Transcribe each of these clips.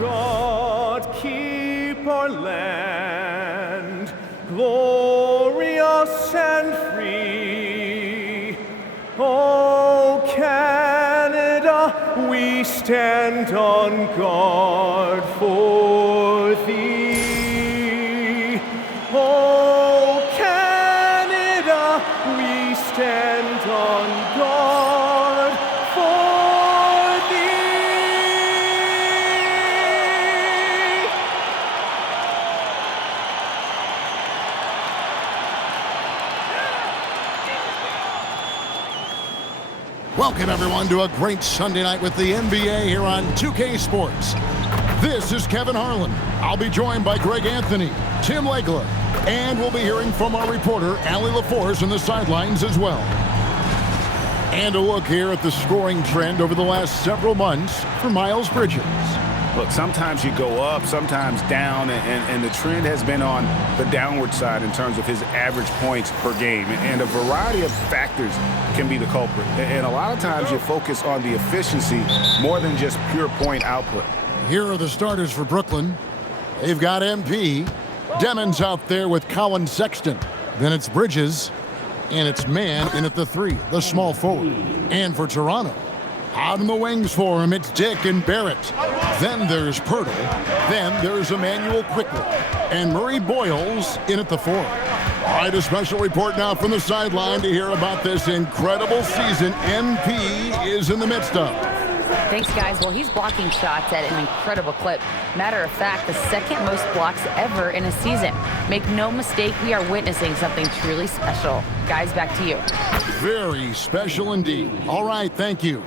God keep our land glorious and free. Oh, Canada, we stand on guard for thee. Oh, Canada, we stand on guard for thee. Welcome, everyone, to a great Sunday night with the NBA here on 2K Sports. This is Kevin Harlan. I'll be joined by Greg Anthony, Tim Legler, and we'll be hearing from our reporter, Allie LaForce, on the sidelines as well. And a look here at the scoring trend over the last several months for Miles Bridges. Look, sometimes you go up, sometimes down, and the trend has been on the downward side in terms of his average points per game. And a variety of factors can be the culprit. And a lot of times you focus on the efficiency more than just pure point output. Here are the starters for Brooklyn. They've got MP. Demons out there with Colin Sexton. Then it's Bridges. And it's Mann in at the 3, the small forward. And for Toronto, out in the wings for him, it's Dick and Barrett. Then there's Pirtle. Then there's Emmanuel Quickly. And Murray Boyles in at the 4. All right, a special report now from the sideline to hear about this incredible season MP is in the midst of. Thanks, guys. Well, he's blocking shots at an incredible clip. Matter of fact, the second most blocks ever in a season. Make no mistake, we are witnessing something truly special. Guys, back to you. Very special indeed. All right, thank you.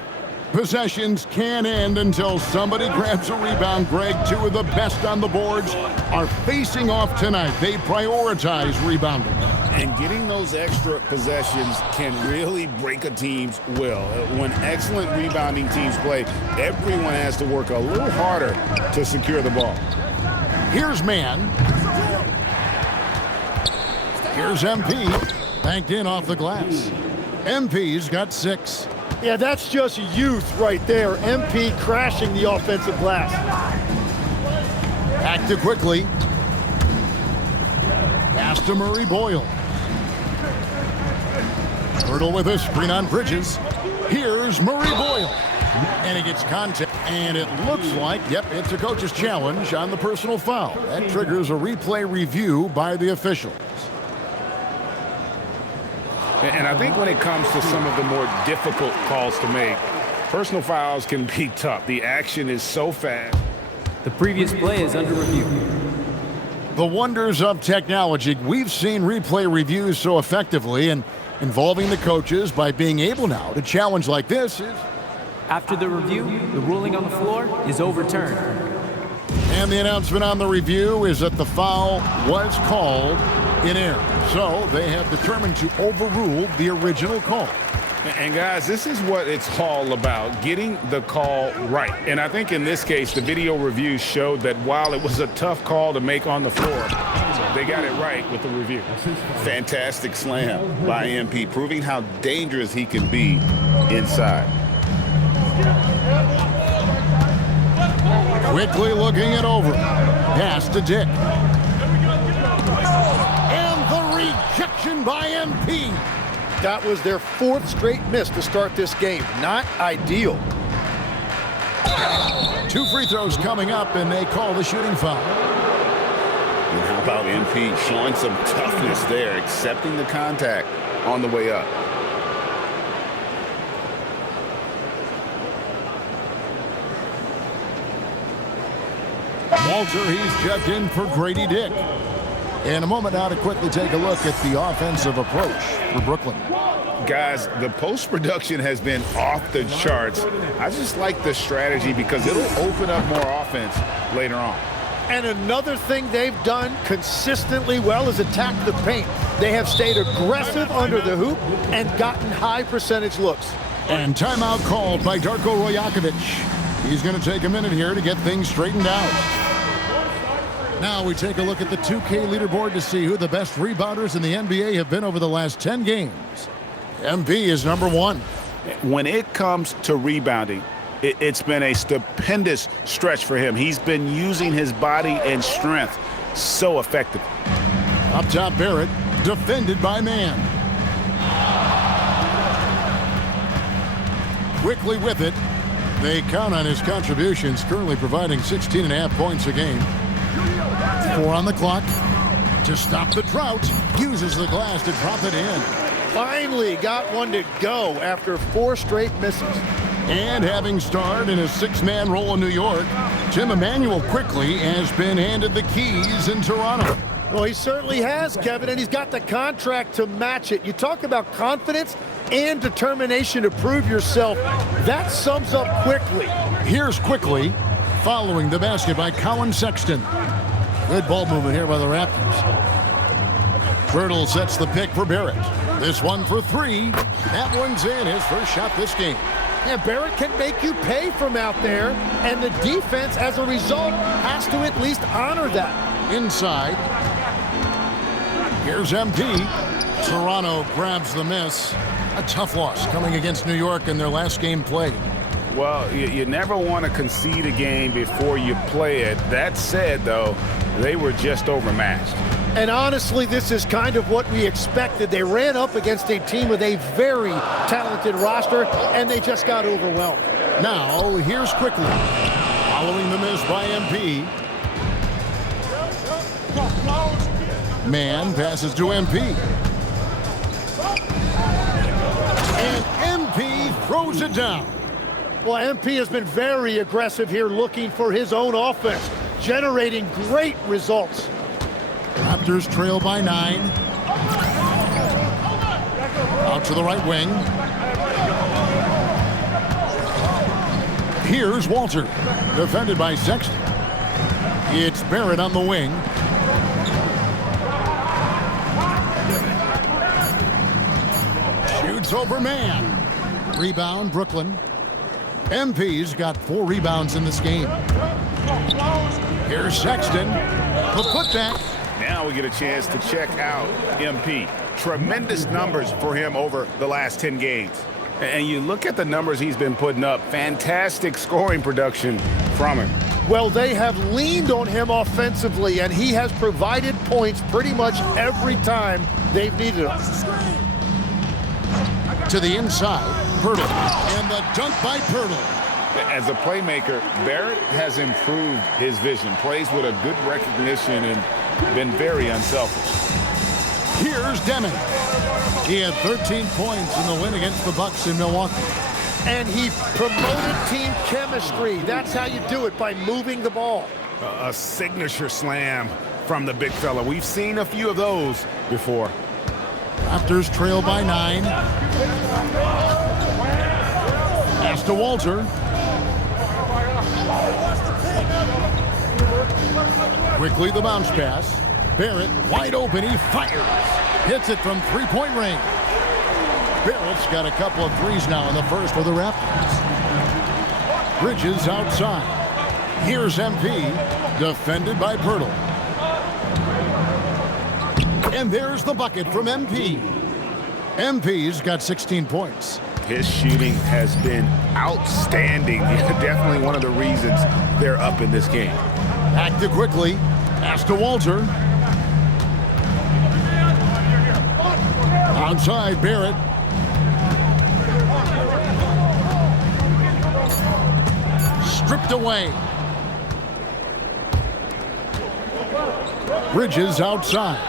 Possessions can't end until somebody grabs a rebound. Greg, two of the best on the boards are facing off tonight. They prioritize rebounding. And getting those extra possessions can really break a team's will. When excellent rebounding teams play, everyone has to work a little harder to secure the ball. Here's Mann. Here's MP. Banked in off the glass. MP's got 6. Yeah, that's just youth right there. MP crashing the offensive glass. Back to Quickly. Pass to Murray Boyle. Hurdle with a screen on Bridges. Here's Murray Boyle. And he gets contact. And it looks like, yep, it's a coach's challenge on the personal foul. That triggers a replay review by the officials. And I think when it comes to some of the more difficult calls to make, personal fouls can be tough. The action is so fast. The previous play is under review. The wonders of technology. We've seen replay reviews so effectively, and involving the coaches by being able now to challenge like this is... After the review, the ruling on the floor is overturned. And the announcement on the review is that the foul was called in error. So they have determined to overrule the original call. And guys, this is what it's all about, getting the call right. And I think in this case, the video review showed that while it was a tough call to make on the floor, they got it right with the review. Fantastic slam by MP, proving how dangerous he can be inside. Quickly looking it over. Pass to Dick. And the rejection by MP. That was their 4th straight miss to start this game. Not ideal. 2 free throws coming up, and they call the shooting foul. And how about MP showing some toughness there, accepting the contact on the way up. Walter, he's checked in for Grady Dick. In a moment now to quickly take a look at the offensive approach for Brooklyn. Guys, the post-production has been off the charts. I just like the strategy because it'll open up more offense later on. And another thing they've done consistently well is attack the paint. They have stayed aggressive under the hoop and gotten high percentage looks. And timeout called by Darko Rojakovic. He's going to take a minute here to get things straightened out. Now we take a look at the 2K leaderboard to see who the best rebounders in the NBA have been over the last 10 games. MP is number 1. When it comes to rebounding, It's been a stupendous stretch for him. He's been using his body and strength so effectively. Up top, Barrett, defended by Man. Quickly with it. They count on his contributions, currently providing 16.5 points a game. 4 on the clock. To stop the drought, uses the glass to drop it in. Finally got one to go after 4 straight misses. And having starred in a 6-man role in New York, Tim Emanuel quickly has been handed the keys in Toronto. Well, he certainly has, Kevin, and he's got the contract to match it. You talk about confidence and determination to prove yourself. That sums up quickly. Here's quickly, following the basket by Colin Sexton. Good ball movement here by the Raptors. Birtle sets the pick for Barrett. This one for 3. That one's in, his first shot this game. Yeah, Barrett can make you pay from out there, and the defense, as a result, has to at least honor that. Inside. Here's MP. Toronto grabs the miss. A tough loss coming against New York in their last game played. Well, you never want to concede a game before you play it. That said, though, they were just overmatched. And honestly, this is kind of what we expected. They ran up against a team with a very talented roster, and they just got overwhelmed. Now, here's quickly. Following the miss by MP. Man passes to MP. And MP throws it down. Well, MP has been very aggressive here, looking for his own offense, generating great results. Raptors trail by 9. Out to the right wing. Here's Walter, defended by Sexton. It's Barrett on the wing. Shoots over Man. Rebound, Brooklyn. MP's got 4 rebounds in this game. Here's Sexton. The putback. Now we get a chance to check out MP. Tremendous numbers for him over the last 10 games. And you look at the numbers he's been putting up. Fantastic scoring production from him. Well, they have leaned on him offensively, and he has provided points pretty much every time they've needed him. To the inside, Pirtle. And the dunk by Pirtle. As a playmaker, Barrett has improved his vision. Plays with a good recognition and been very unselfish. Here's Deming. He had 13 points in the win against the Bucks in Milwaukee. And he promoted team chemistry. That's how you do it, by moving the ball. A signature slam from the big fella. We've seen a few of those before. Raptors trail by 9. Pass to Walter. Quickly the bounce pass. Barrett wide open. He fires. Hits it from 3-point range. Barrett's got a couple of threes now in the first for the Raptors. Bridges outside. Here's MP. Defended by Pirtle. And there's the bucket from MP. MP's got 16 points. His shooting has been outstanding. Definitely one of the reasons they're up in this game. Back to quickly. Pass to Walter. Outside, Barrett. Stripped away. Bridges outside.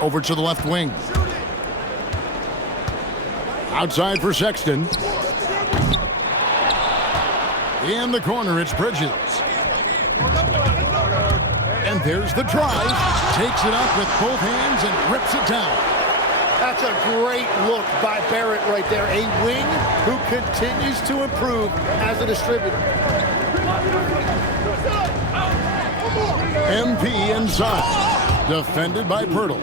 Over to the left wing. Outside for Sexton. In the corner, it's Bridges. And there's the drive. Takes it up with both hands and rips it down. That's a great look by Barrett right there. A wing who continues to improve as a distributor. MP inside. Defended by Pirtle.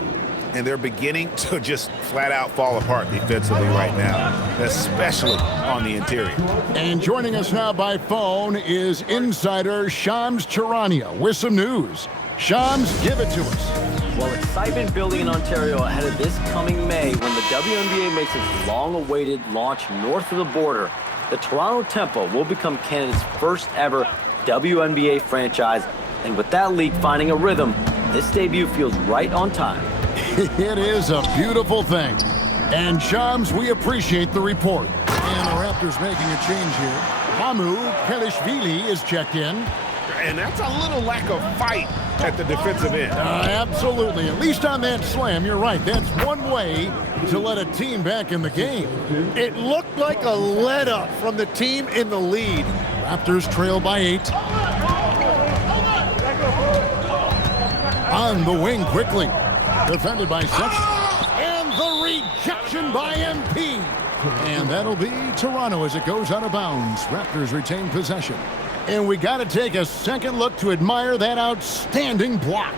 And they're beginning to just flat out fall apart defensively right now, especially on the interior. And joining us now by phone is insider Shams Charania with some news. Shams, give it to us. Well, excitement building in Ontario ahead of this coming May when the WNBA makes its long-awaited launch north of the border. The Toronto Tempo will become Canada's first ever WNBA franchise, and with that league finding a rhythm, this debut feels right on time. It is a beautiful thing. And Shams, we appreciate the report. And the Raptors making a change here. Mamu Kelishvili is checked in. And that's a little lack of fight at the defensive end. Absolutely. At least on that slam, you're right. That's one way to let a team back in the game. It looked like a let-up from the team in the lead. Raptors trail by 8. On the wing quickly. Defended by Sexton. And the rejection by MP. And that'll be Toronto as it goes out of bounds. Raptors retain possession. And we got to take a second look to admire that outstanding block.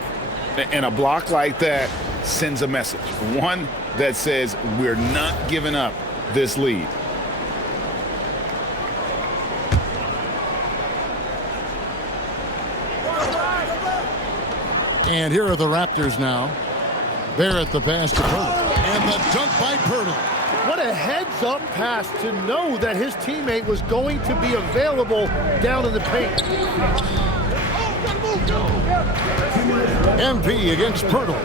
And a block like that sends a message. One that says we're not giving up this lead. And here are the Raptors now. Barrett the pass to Pirtle. And the dunk by Pirtle. What a heads-up pass to know that his teammate was going to be available down in the paint. MP against Pirtle.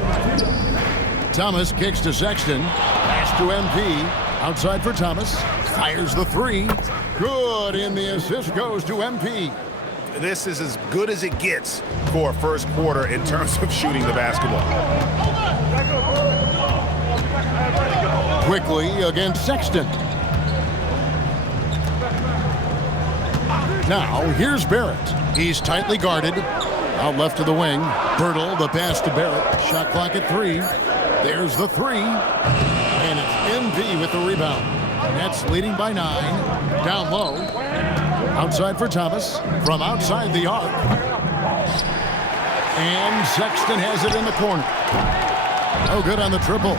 Thomas kicks to Sexton. Pass to MP. Outside for Thomas. Fires the 3. Good, and the assist goes to MP. This is as good as it gets for a first quarter in terms of shooting the basketball. Quickly against Sexton. Now, here's Barrett. He's tightly guarded. Out left to the wing. Pirtle, the pass to Barrett. Shot clock at 3. There's the 3. And it's MP with the rebound. Nets leading by 9. Down low. Outside for Thomas. From outside the arc. And Sexton has it in the corner. Oh, good on the triple.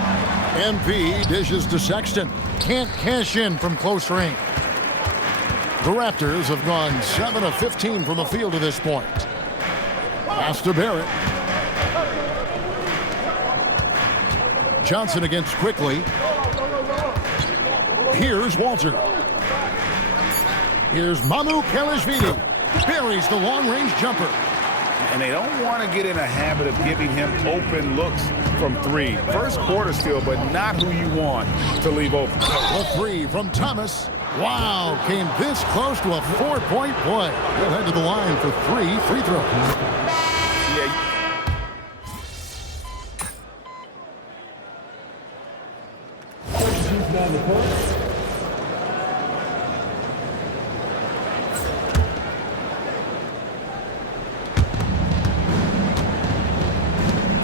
MP dishes to Sexton. Can't cash in from close range. The Raptors have gone 7 of 15 from the field to this point. Pass to Barrett. Johnson against Quickly. Here's Walter. Here's Mamu Kelishvili. Buries the long-range jumper. And they don't want to get in a habit of giving him open looks from 3. First quarter still, but not who you want to leave open. The 3 from Thomas. Wow, came this close to a 4-point play. He'll head to the line for 3 free throws. Yeah.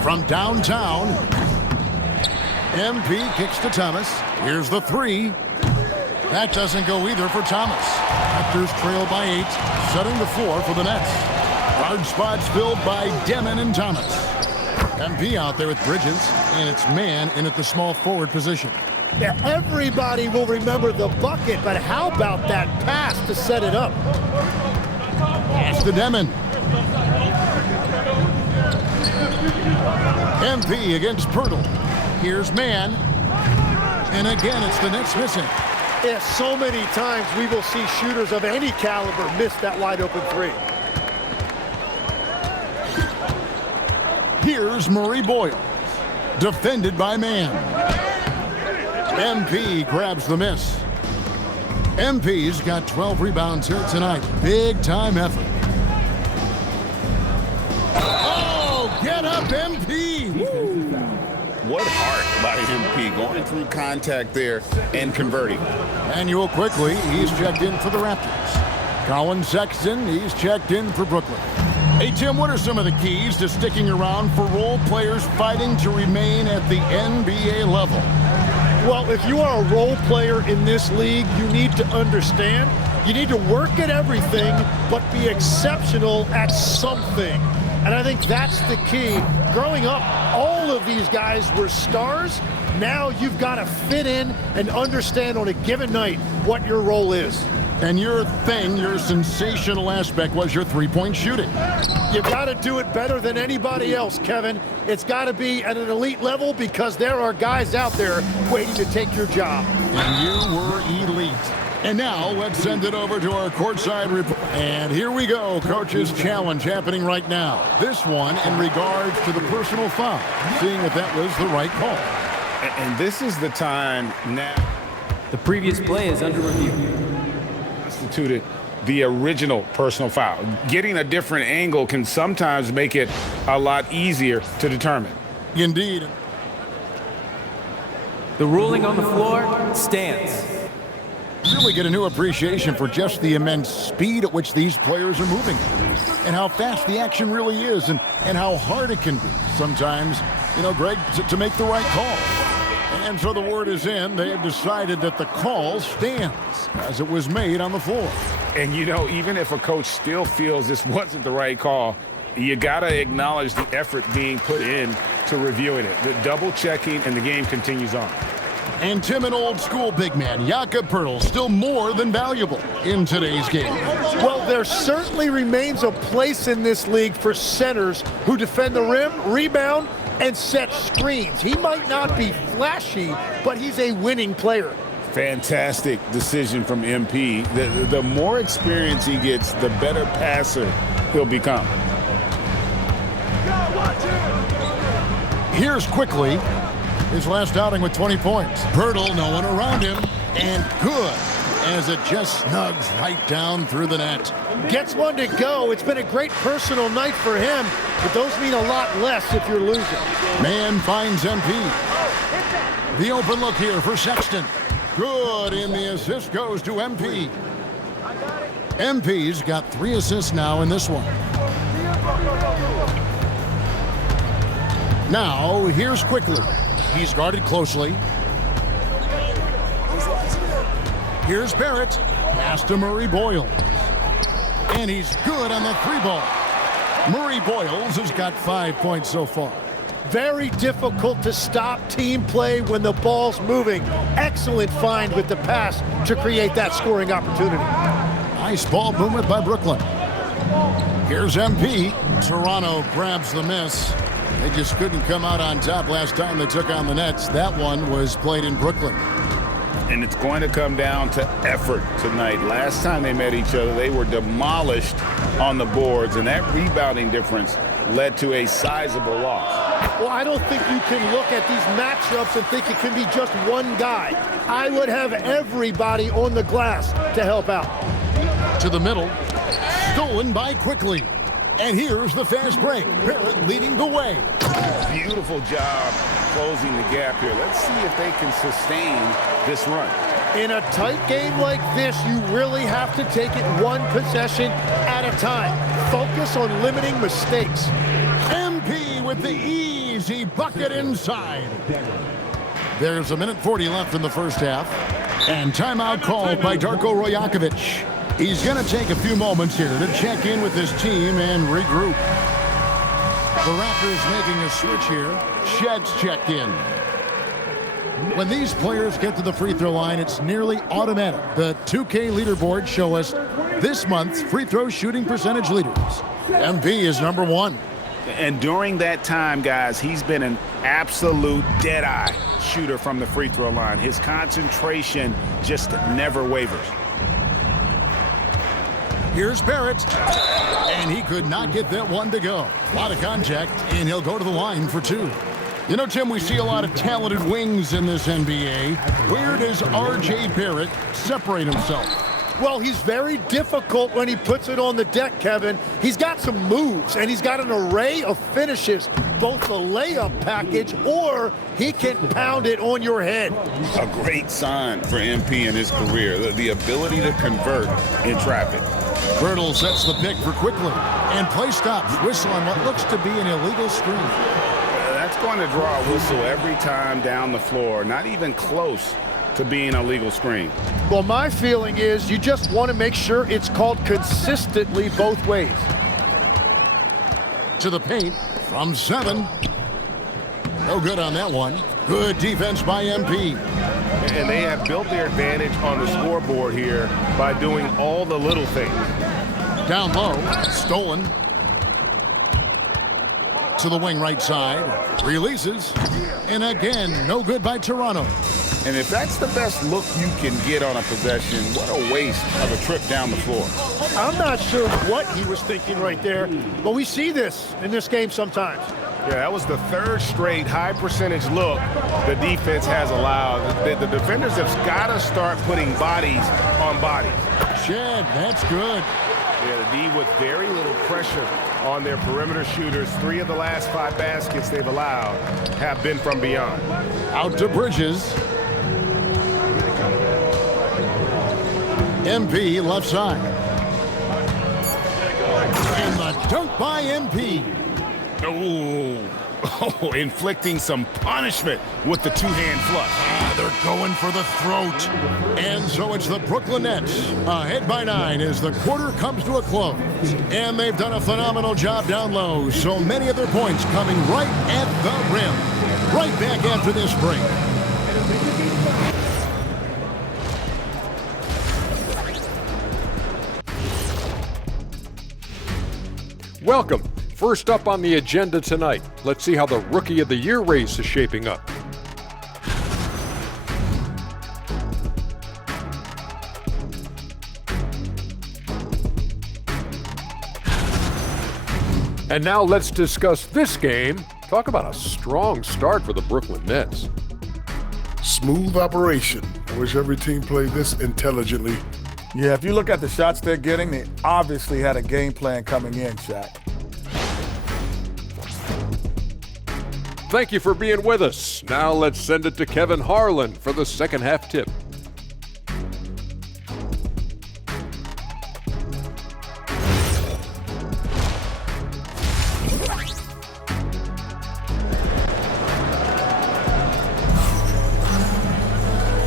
From downtown, MP kicks to Thomas. Here's the 3. That doesn't go either for Thomas. Raptors trail by 8, setting the floor for the Nets. Guard spots filled by Demon and Thomas. MP out there with Bridges, and it's man in at the small forward position. Yeah, everybody will remember the bucket, but how about that pass to set it up? Pass to Demon. MP against Pirtle. Here's man. And again, it's the Nets missing. Yeah, so many times we will see shooters of any caliber miss that wide open 3. Here's Murray Boyle. Defended by man. MP grabs the miss. MP's got 12 rebounds here tonight. Big time effort. Oh, get up, MP! Woo. What heart by MP going through contact there and converting. Manuel Quickly, he's checked in for the Raptors. Colin Sexton, he's checked in for Brooklyn. Hey, Tim, what are some of the keys to sticking around for role players fighting to remain at the NBA level? Well, if you are a role player in this league, you need to understand, you need to work at everything, but be exceptional at something. And I think that's the key. Growing up, all of these guys were stars. Now you've got to fit in and understand on a given night what your role is. And your sensational aspect was your three-point shooting. You've got to do it better than anybody else, Kevin. It's got to be at an elite level because there are guys out there waiting to take your job. And you were elite. And now let's send it over to our courtside report. And here we go, Coach's Challenge happening right now. This one in regards to the personal foul, seeing if that was the right call. And this is the time now. The previous play is under review. Instituted the original personal foul. Getting a different angle can sometimes make it a lot easier to determine. Indeed. The ruling on the floor stands. Really get a new appreciation for just the immense speed at which these players are moving and how fast the action really is and how hard it can be sometimes, Greg, to make the right call. And so the word is in. They have decided that the call stands as it was made on the floor. And, even if a coach still feels this wasn't the right call, you got to acknowledge the effort being put in to reviewing it. The double checking, and the game continues on. And Tim, an old school big man, Jakob Poeltl, still more than valuable in today's game. Well, there certainly remains a place in this league for centers who defend the rim, rebound, and set screens. He might not be flashy, but he's a winning player. Fantastic decision from MP. The more experience he gets, the better passer he'll become. Here's quickly his last outing with 20 points. Poeltl, no one around him, and good as it just snugs right down through the net. Gets one to go. It's been a great personal night for him, but those mean a lot less if you're losing. Man finds MP. The open look here for Sexton. Good, and the assist goes to MP. MP's got 3 assists now in this one. Now, here's quickly. He's guarded closely. Here's Barrett. Pass to Murray Boyles. And he's good on the 3-ball. Murray Boyles has got 5 points so far. Very difficult to stop team play when the ball's moving. Excellent find with the pass to create that scoring opportunity. Nice ball movement by Brooklyn. Here's MP. Toronto grabs the miss. They just couldn't come out on top last time they took on the Nets. That one was played in Brooklyn. And it's going to come down to effort tonight. Last time they met each other, they were demolished on the boards, and that rebounding difference led to a sizable loss. Well, I don't think you can look at these matchups and think it can be just one guy. I would have everybody on the glass to help out. To the middle. Stolen by Quickly. And here's the fast break. Barrett leading the way. Beautiful job closing the gap here. Let's see if they can sustain this run. In a tight game like this, you really have to take it one possession at a time. Focus on limiting mistakes. MP with the easy bucket inside. There's 1:40 left in the first half. And timeout called by Darko Rajakovic. He's going to take a few moments here to check in with his team and regroup. The Raptors making a switch here. Shed's checked in. When these players get to the free throw line, it's nearly automatic. The 2K leaderboards show us this month's free throw shooting percentage leaders. MP is number 1. And during that time, guys, he's been an absolute dead-eye shooter from the free throw line. His concentration just never wavers. Here's Barrett, and he could not get that one to go. A lot of contact, and he'll go to the line for 2. Tim, we see a lot of talented wings in this NBA. Where does R.J. Barrett separate himself? Well, he's very difficult when he puts it on the deck, Kevin. He's got some moves, and he's got an array of finishes, both the layup package or he can pound it on your head. A great sign for MP in his career, the ability to convert in traffic. Poeltl sets the pick for Quickly, and play stops. Whistle on what looks to be an illegal screen. That's going to draw a whistle every time down the floor, not even close to being a legal screen. Well, my feeling is you just want to make sure it's called consistently both ways. To the paint from 7. No good on that one. Good defense by MP. And they have built their advantage on the scoreboard here by doing all the little things. Down low, stolen. To the wing right side, releases, and again, no good by Toronto. And if that's the best look you can get on a possession, what a waste of a trip down the floor. I'm not sure what he was thinking right there, but we see this in this game sometimes. Yeah, that was the third straight high percentage look the defense has allowed. The defenders have got to start putting bodies on bodies. Shed, that's good. Yeah, the D with very little pressure on their perimeter shooters. 3 of the last 5 baskets they've allowed have been from beyond. Out to Bridges. MP left side. And the dunk by MP. Oh, inflicting some punishment with the two-hand flush. They're going for the throat. And so it's the Brooklyn Nets ahead by 9 as the quarter comes to a close. And they've done a phenomenal job down low. So many of their points coming right at the rim. Right back after this break. Welcome. First up on the agenda tonight, let's see how the Rookie of the Year race is shaping up. And now let's discuss this game. Talk about a strong start for the Brooklyn Nets. Smooth operation. I wish every team played this intelligently. Yeah, if you look at the shots they're getting, they obviously had a game plan coming in, Shaq. Thank you for being with us. Now let's send it to Kevin Harlan for the second half tip.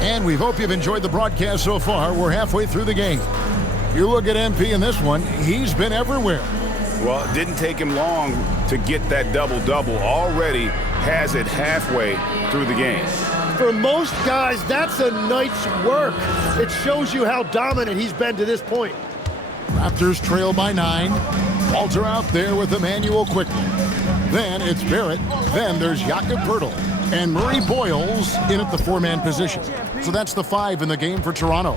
And we hope you've enjoyed the broadcast so far. We're halfway through the game. You look at MP in this one, he's been everywhere. Well, it didn't take him long to get that double-double. Already has it halfway through the game. For most guys, that's a night's work. It shows you how dominant he's been to this point. Raptors trail by 9. Walter out there with Emmanuel quickly. Then it's Barrett. Then there's Jakob Poeltl. And Murray Boyles in at the 4-man position. So that's the 5 in the game for Toronto.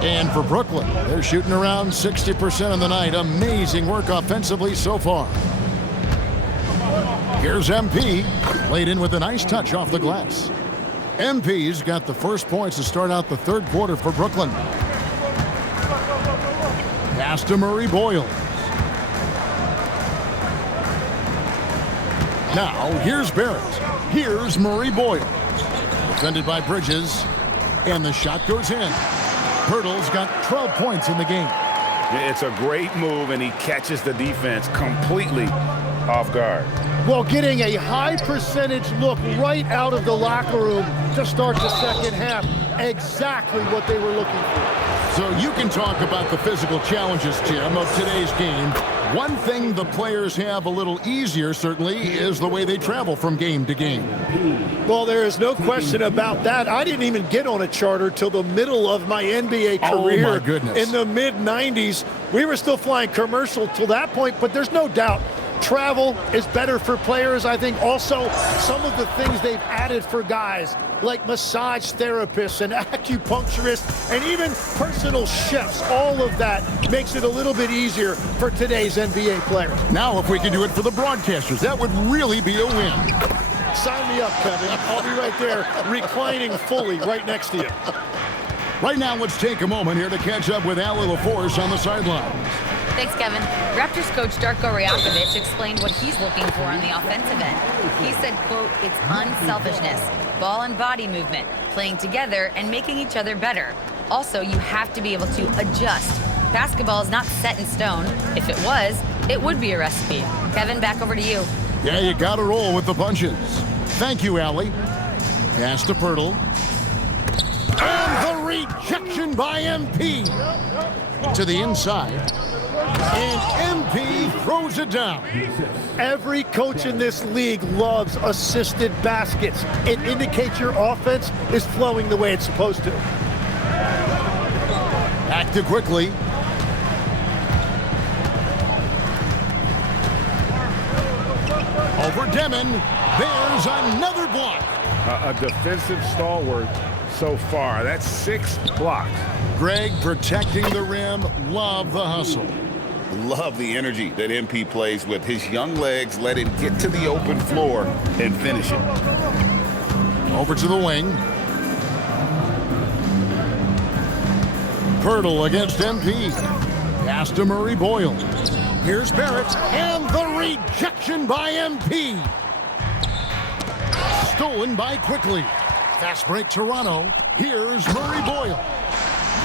And for Brooklyn, they're shooting around 60% of the night. Amazing work offensively so far. Here's MP, played in with a nice touch off the glass. MP's got the first points to start out the third quarter for Brooklyn. Pass to Murray Boyles. Now, here's Barrett. Here's Murray Boyles. Defended by Bridges. And the shot goes in. Poeltl's got 12 points in the game. It's a great move, and he catches the defense completely off guard. Well, getting a high percentage look right out of the locker room to start the second half. Exactly what they were looking for. So you can talk about the physical challenges, Tim, of today's game. One thing the players have a little easier, certainly, is the way they travel from game to game. Well, there is no question about that. I didn't even get on a charter till the middle of my NBA career. Oh, my goodness. In the mid-90s. We were still flying commercial till that point, but there's no doubt travel is better for players. I think also some of the things they've added for guys like massage therapists and acupuncturists and even personal chefs, all of that makes it a little bit easier for today's NBA players. Now, if we can do it for the broadcasters, that would really be a win. Sign me up, Kevin. I'll be right there reclining fully right next to you. Right now, let's take a moment here to catch up with Allie LaForce on the sidelines. Thanks, Kevin. Raptors coach Darko Rajakovic explained what he's looking for on the offensive end. He said, quote, it's unselfishness, ball and body movement, playing together and making each other better. Also, you have to be able to adjust. Basketball is not set in stone. If it was, it would be a recipe. Kevin, back over to you. Yeah, you got to roll with the punches. Thank you, Allie. Pass to Poeltl. And the rejection by MP. To the inside. And MP throws it down. Every coach in this league loves assisted baskets. It indicates your offense is flowing the way it's supposed to. Back to quickly. Over Demon. There's another block. A defensive stalwart so far. That's 6 blocks. Greg protecting the rim. Love the hustle. Love the energy that MP plays with. His young legs let him get to the open floor and finish it. Over to the wing. Pirtle against MP. Pass to Murray Boyle. Here's Barrett, and the rejection by MP. Stolen by Quickly. Fast break Toronto. Here's Murray Boyle.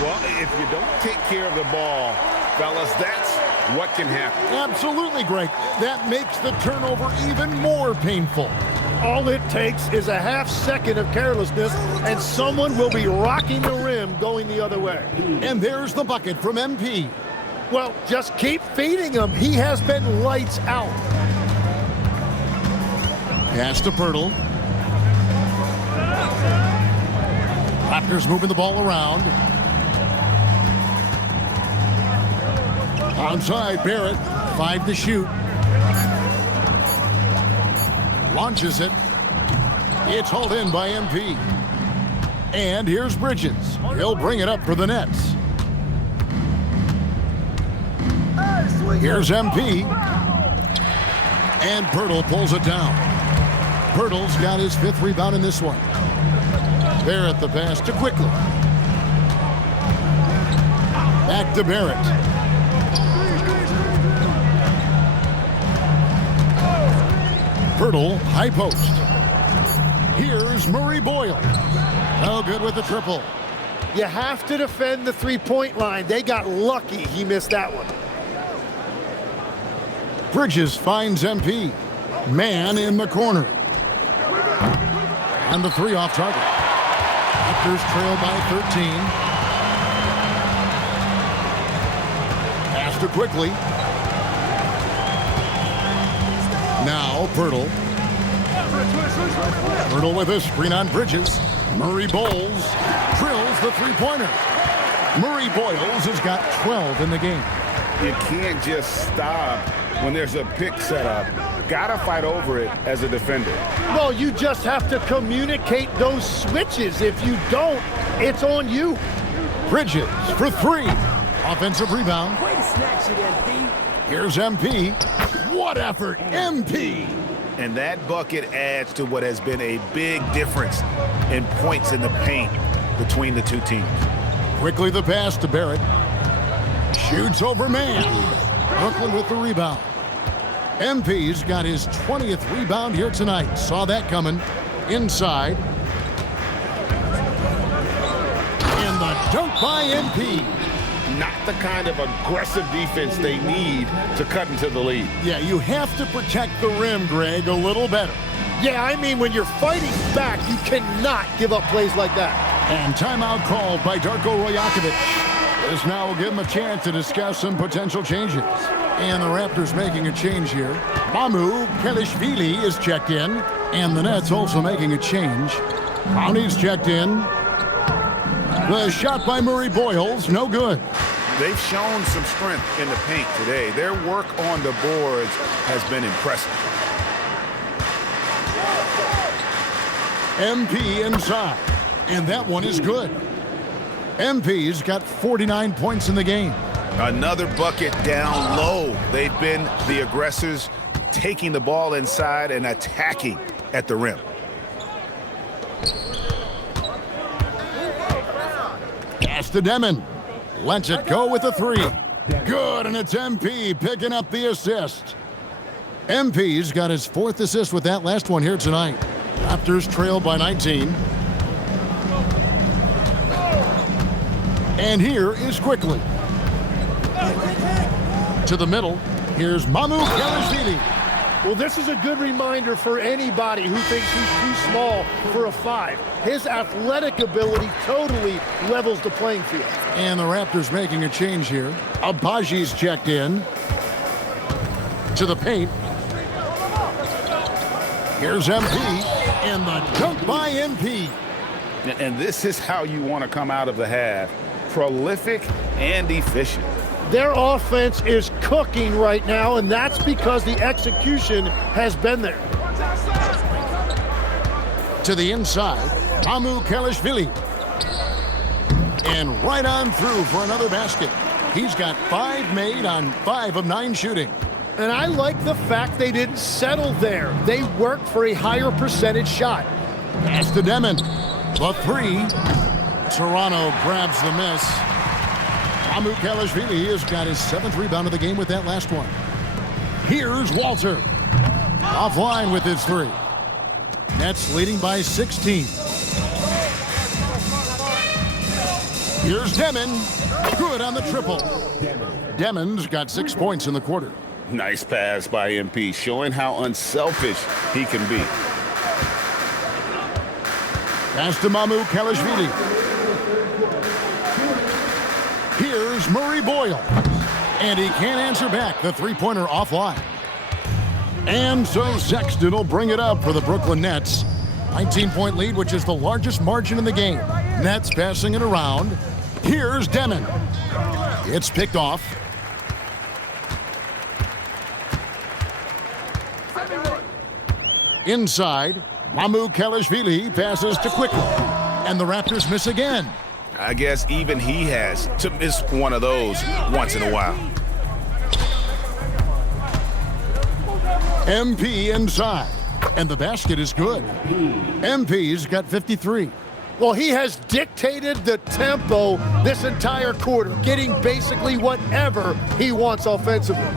Well, if you don't take care of the ball, fellas, that's what can happen. Absolutely, Greg. That makes the turnover even more painful. All it takes is a half second of carelessness, and someone will be rocking the rim going the other way. And there's the bucket from MP. Well, just keep feeding him. He has been lights out. Pass to Pirtle. Raptors moving the ball around. Onside, Barrett. 5 to shoot. Launches it. It's hauled in by MP. And here's Bridges. He'll bring it up for the Nets. Here's MP. And Pirtle pulls it down. Pirtle's got his 5th rebound in this one. Barrett the pass to Quickly. Back to Barrett. Pirtle, high post. Here's Murray Boyle. No good with the triple. You have to defend the three-point line. They got lucky he missed that one. Bridges finds MP. Man in the corner. And the 3 off target. Raptors trail by 13. Pass to Quickly. Now Pirtle. Pirtle with a screen on Bridges. Murray Bowles drills the three-pointer. Murray Boyles has got 12 in the game. You can't just stop when there's a pick set up. Gotta fight over it as a defender. Well, you just have to communicate those switches. If you don't, it's on you. Bridges for 3. Offensive rebound. Way to snatch it, MP. Here's MP. What effort, MP! And that bucket adds to what has been a big difference in points in the paint between the two teams. Quickly the pass to Barrett. Shoots over man. Brooklyn with the rebound. MP's got his 20th rebound here tonight. Saw that coming. Inside. And the dunk by MP. Not the kind of aggressive defense they need to cut into the lead. Yeah, you have to protect the rim, Greg, a little better. Yeah, I mean, when you're fighting back, you cannot give up plays like that. And timeout called by Darko Rajakovic. This now will give him a chance to discuss some potential changes. And the Raptors making a change here. Mamu Kelishvili is checked in. And the Nets also making a change. Brownie's checked in. The shot by Murray Boyles, no good. They've shown some strength in the paint today. Their work on the boards has been impressive. MP inside. And that one is good. MP's got 49 points in the game. Another bucket down low. They've been the aggressors, taking the ball inside and attacking at the rim. Pass to Demon. Lets it go with a 3. Good, and it's MP picking up the assist. MP's got his 4th assist with that last one here tonight. Raptors trail by 19. And here is Quickly. To the middle, here's Mamu Kelishvili. Well, this is a good reminder for anybody who thinks he's too small for a 5. His athletic ability totally levels the playing field. And the Raptors making a change here. Abaji's checked in. to the paint. Here's MP, and the dunk by MP. And this is how you want to come out of the half. Prolific and efficient. Their offense is cooking right now, and that's because the execution has been there. To the inside, MyCAREER. And right on through for another basket. He's got 5 made on 5 of 9 shooting. And I like the fact they didn't settle there. They worked for a higher percentage shot. Pass to Demon. The 3. Toronto grabs the miss. MyCAREER has got his 7th rebound of the game with that last one. Here's Walter. Offline with his 3. Nets leading by 16. Here's Demon. Good on the triple. Demon's got 6 points in the quarter. Nice pass by MP, showing how unselfish he can be. Pass to MyCAREER. Here's Murray Boyle. And he can't answer back. The three-pointer offline. And so Sexton will bring it up for the Brooklyn Nets. 19-point lead, which is the largest margin in the game. Nets passing it around. Here's Demon. It's picked off. Inside, MyCAREER passes to Quickly. And the Raptors miss again. I guess even he has to miss one of those once in a while. MP inside. And the basket is good. MP's got 53. Well, he has dictated the tempo this entire quarter, getting basically whatever he wants offensively.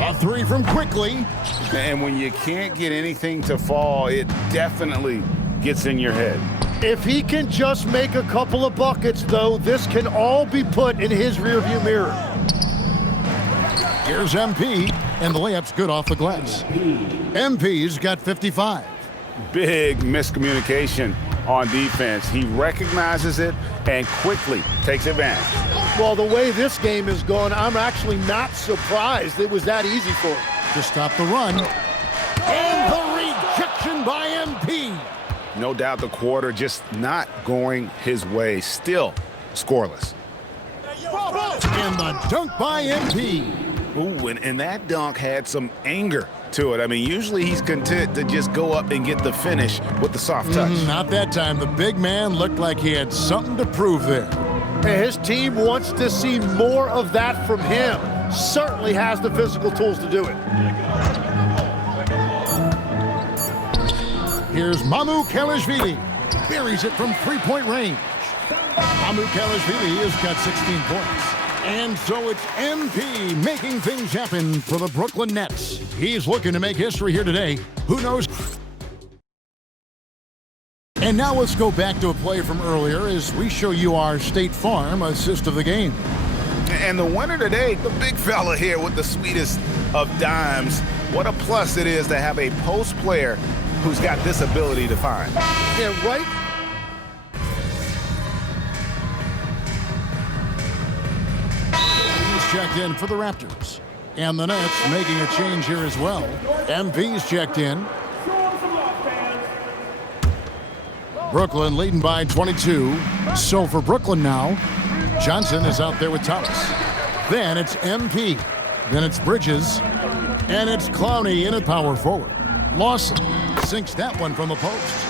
A 3 from Quickly. And when you can't get anything to fall, it definitely gets in your head. If he can just make a couple of buckets, though, this can all be put in his rearview mirror. Here's MP, and the layup's good off the glass. MP's got 55. Big miscommunication on defense. He recognizes it and quickly takes advantage. Well, the way this game has gone, I'm actually not surprised it was that easy for him. To stop the run. And the rejection by MP. No doubt the quarter just not going his way. Still scoreless. And the dunk by MP. Ooh, and that dunk had some anger to it. I mean, usually he's content to just go up and get the finish with the soft touch. Not that time. The big man looked like he had something to prove there. And his team wants to see more of that from him. Certainly has the physical tools to do it. Here's MyCAREER. Buries it from three-point range. MyCAREER has got 16 points. And so it's MP making things happen for the Brooklyn Nets. He's looking to make history here today. Who knows? And now let's go back to a play from earlier as we show you our State Farm assist of the game. And the winner today, the big fella here with the sweetest of dimes. What a plus it is to have a post player who's got this ability to find. Yeah, right. Checked in for the Raptors. And the Nets making a change here as well. MP's checked in. Brooklyn leading by 22. So for Brooklyn now, Johnson is out there with Thomas. Then it's MP. Then it's Bridges. And it's Clowney in at power forward. Lawson sinks that one from the post.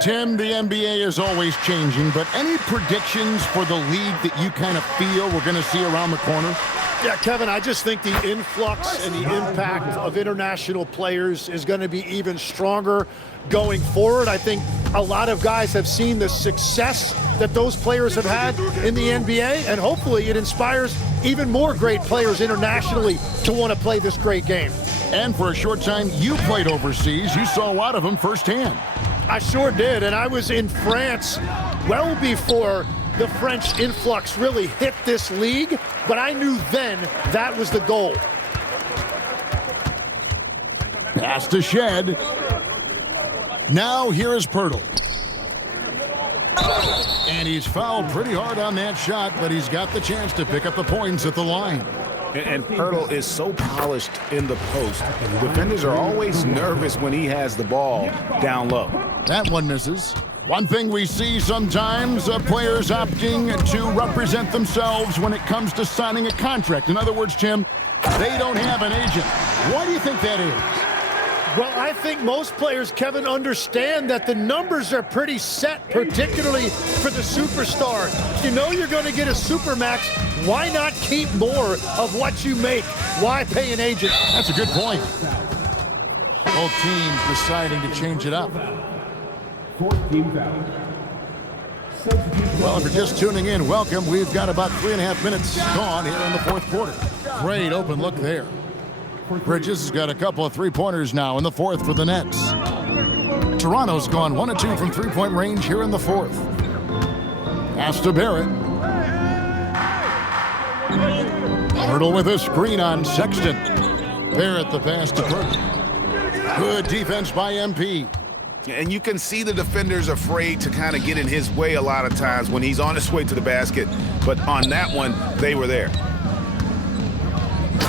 Tim, the NBA is always changing, but any predictions for the league that you kind of feel we're going to see around the corner? Yeah, Kevin, I just think the influx and the impact of international players is going to be even stronger going forward. I think a lot of guys have seen the success that those players have had in the NBA, and hopefully it inspires even more great players internationally to want to play this great game. And for a short time, you played overseas. You saw a lot of them firsthand. I sure did, and I was in France well before the French influx really hit this league, but I knew then that was the goal. Pass to Shed. Now here is Pirtle. And he's fouled pretty hard on that shot, but he's got the chance to pick up the points at the line. And Pirtle is so polished in the post. Defenders are always nervous when he has the ball down low. That one misses. One thing we see sometimes, players opting to represent themselves when it comes to signing a contract. In other words, Tim, they don't have an agent. Why do you think that is? Well, I think most players, Kevin, understand that the numbers are pretty set, particularly for the superstar. You know you're going to get a supermax. Why not keep more of what you make? Why pay an agent? That's a good point. Both teams deciding to change it up. Well, if you're just tuning in, welcome. We've got about 3.5 minutes gone here in the fourth quarter. Great open look there. Bridges has got a couple of three-pointers now in the fourth for the Nets. Toronto's gone 1 of 2 from three-point range here in the fourth. Pass to Barrett. Hurdle with a screen on Sexton. Barrett the pass to Purtle. Good defense by MP. And you can see the defenders afraid to kind of get in his way a lot of times when he's on his way to the basket. But on that one, they were there.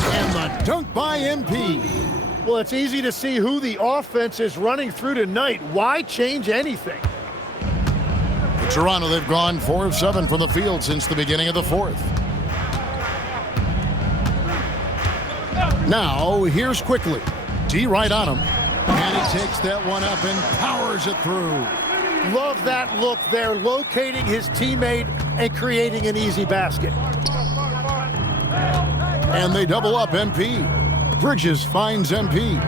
And the dunk by MP. Well, it's easy to see who the offense is running through tonight. Why change anything? For Toronto, they've gone 4 of 7 from the field since the beginning of the fourth. Now, here's Quickly. D right on him. And he takes that one up and powers it through. Love that look there, locating his teammate and creating an easy basket. And they double up MP. Bridges finds MP.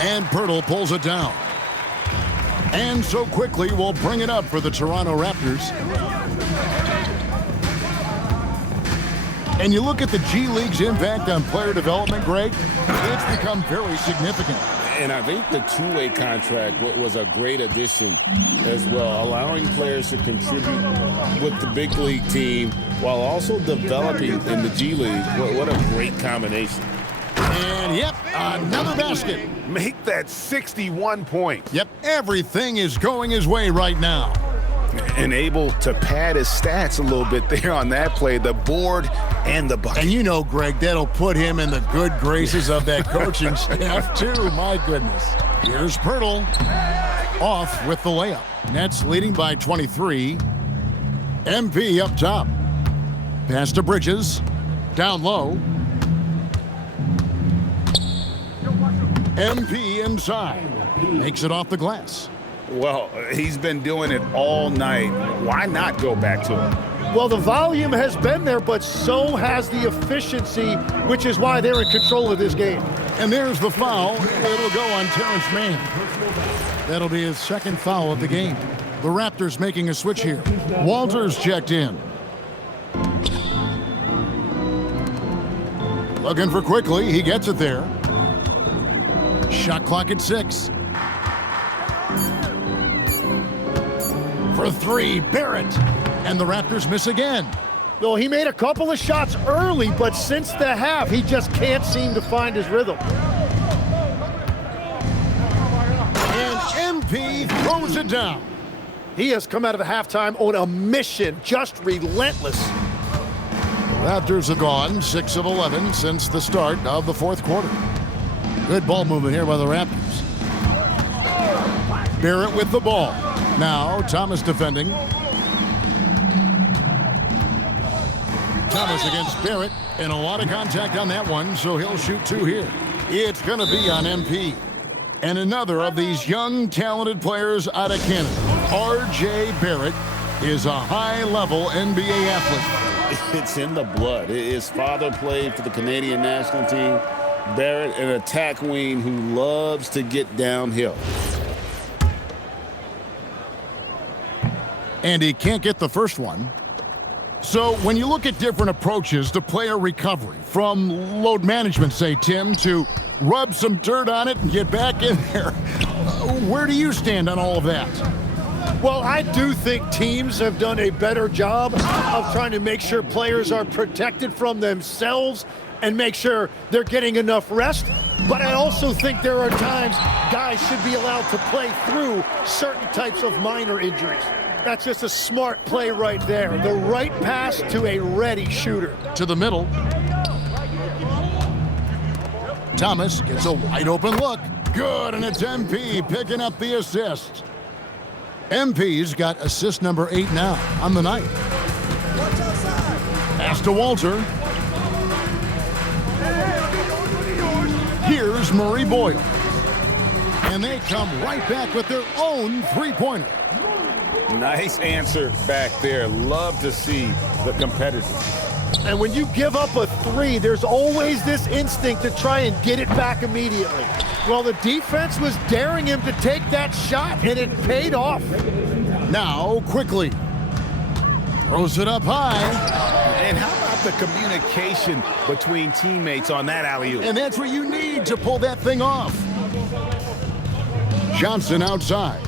And Pirtle pulls it down. And so Quickly will bring it up for the Toronto Raptors. And you look at the G League's impact on player development, Greg, it's become very significant. And I think the two-way contract was a great addition as well, allowing players to contribute with the big league team while also developing in the G League. What a great combination. And, yep, another basket. Make that 61 points. Yep, everything is going his way right now. And able to pad his stats a little bit there on that play, the board and the bucket. And you know, Greg, that'll put him in the good graces of that coaching staff, too. My goodness. Here's Pirtle off with the layup. Nets leading by 23. MP up top. Pass to Bridges. Down low. MP inside. Makes it off the glass. Well, he's been doing it all night. Why not go back to it? Well, the volume has been there, but so has the efficiency, which is why they're in control of this game. And there's the foul. It'll go on Terrence Mann. That'll be his second foul of the game. The Raptors making a switch here. Walters checked in. Looking for Quickly. He gets it there. Shot clock at 6. For 3, Barrett. And the Raptors miss again. Well, he made a couple of shots early, but since the half, he just can't seem to find his rhythm. And MP throws it down. He has come out of the halftime on a mission, just relentless. The Raptors have gone 6 of 11 since the start of the fourth quarter. Good ball movement here by the Raptors. Barrett with the ball. Now, Thomas defending. Thomas against Barrett, and a lot of contact on that one, so he'll shoot 2 here. It's going to be on MP. And another of these young, talented players out of Canada. R.J. Barrett is a high-level NBA athlete. It's in the blood. His father played for the Canadian national team. Barrett, an attack wing who loves to get downhill. And he can't get the first one. So when you look at different approaches to player recovery, from load management, say, Tim, to rub some dirt on it and get back in there, where do you stand on all of that? Well, I do think teams have done a better job of trying to make sure players are protected from themselves and make sure they're getting enough rest. But I also think there are times guys should be allowed to play through certain types of minor injuries. That's just a smart play right there. The right pass to a ready shooter. To the middle. Thomas gets a wide open look. Good, and it's MP picking up the assist. MP's got assist number 8 now on the night. Pass to Walter. Here's Murray Boyle. And they come right back with their own three-pointer. Nice answer back there. Love to see the competitors. And when you give up a 3, there's always this instinct to try and get it back immediately. Well, the defense was daring him to take that shot, and it paid off. Now, quickly. Throws it up high. And how about the communication between teammates on that alley-oop? And that's what you need to pull that thing off. Johnson outside.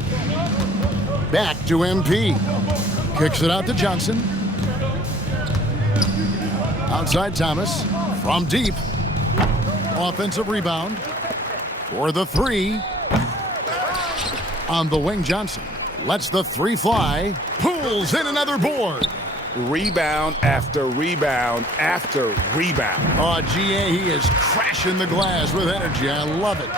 Back to MP. Kicks it out to Johnson. Outside Thomas. From deep. Offensive rebound. For the 3. On the wing, Johnson. Lets the 3 fly. Pulls in another board. Rebound after rebound after rebound. Oh, GA, he is crashing the glass with energy. I love it.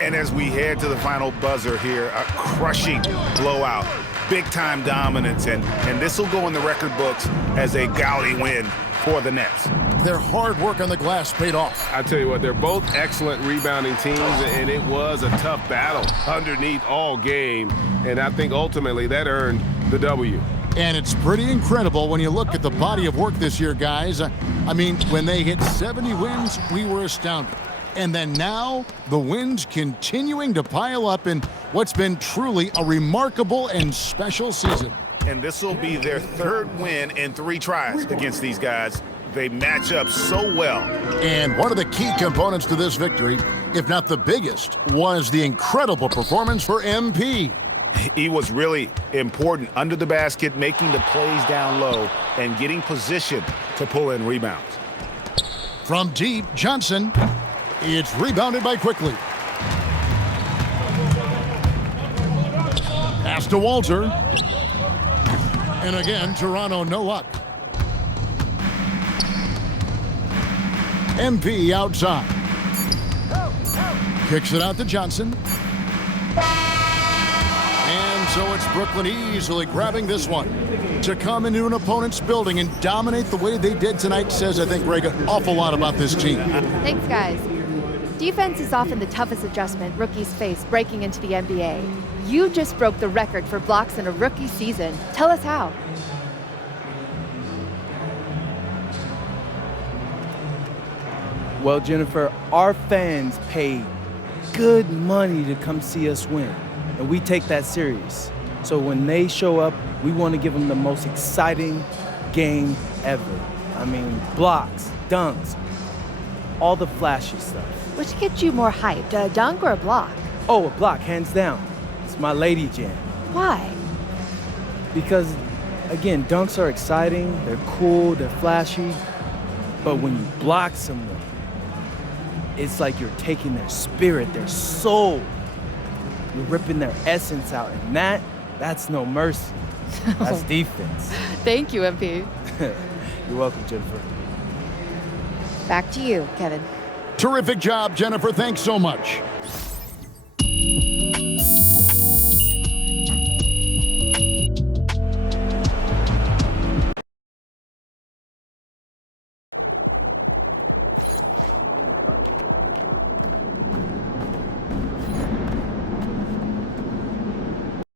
And as we head to the final buzzer here, a crushing blowout, big-time dominance, and this will go in the record books as a gaudy win for the Nets. Their hard work on the glass paid off. I tell you what, they're both excellent rebounding teams, and it was a tough battle underneath all game, and I think ultimately that earned the W. And it's pretty incredible when you look at the body of work this year, guys. I mean, when they hit 70 wins, we were astounded. And then now, the wins continuing to pile up in what's been truly a remarkable and special season. And this will be their 3rd win in 3 tries against these guys. They match up so well. And one of the key components to this victory, if not the biggest, was the incredible performance for MP. He was really important under the basket, making the plays down low and getting position to pull in rebounds. From deep, Johnson. It's rebounded by Quickly. Pass to Walter. And again, Toronto no luck. MP outside. Kicks it out to Johnson. And so it's Brooklyn easily grabbing this one. To come into an opponent's building and dominate the way they did tonight says, I think, Greg, an awful lot about this team. Thanks, guys. Defense is often the toughest adjustment rookies face breaking into the NBA. You just broke the record for blocks in a rookie season. Tell us how. Well, Jennifer, our fans pay good money to come see us win, and we take that serious. So when they show up, we want to give them the most exciting game ever. I mean, blocks, dunks, all the flashy stuff. Which gets you more hyped, a dunk or a block? Oh, a block, hands down. It's my lady jam. Why? Because, again, dunks are exciting, they're cool, they're flashy, but when you block someone, it's like you're taking their spirit, their soul. You're ripping their essence out, and that's no mercy. That's defense. Thank you, MP. You're welcome, Jennifer. Back to you, Kevin. Terrific job, Jennifer. Thanks so much.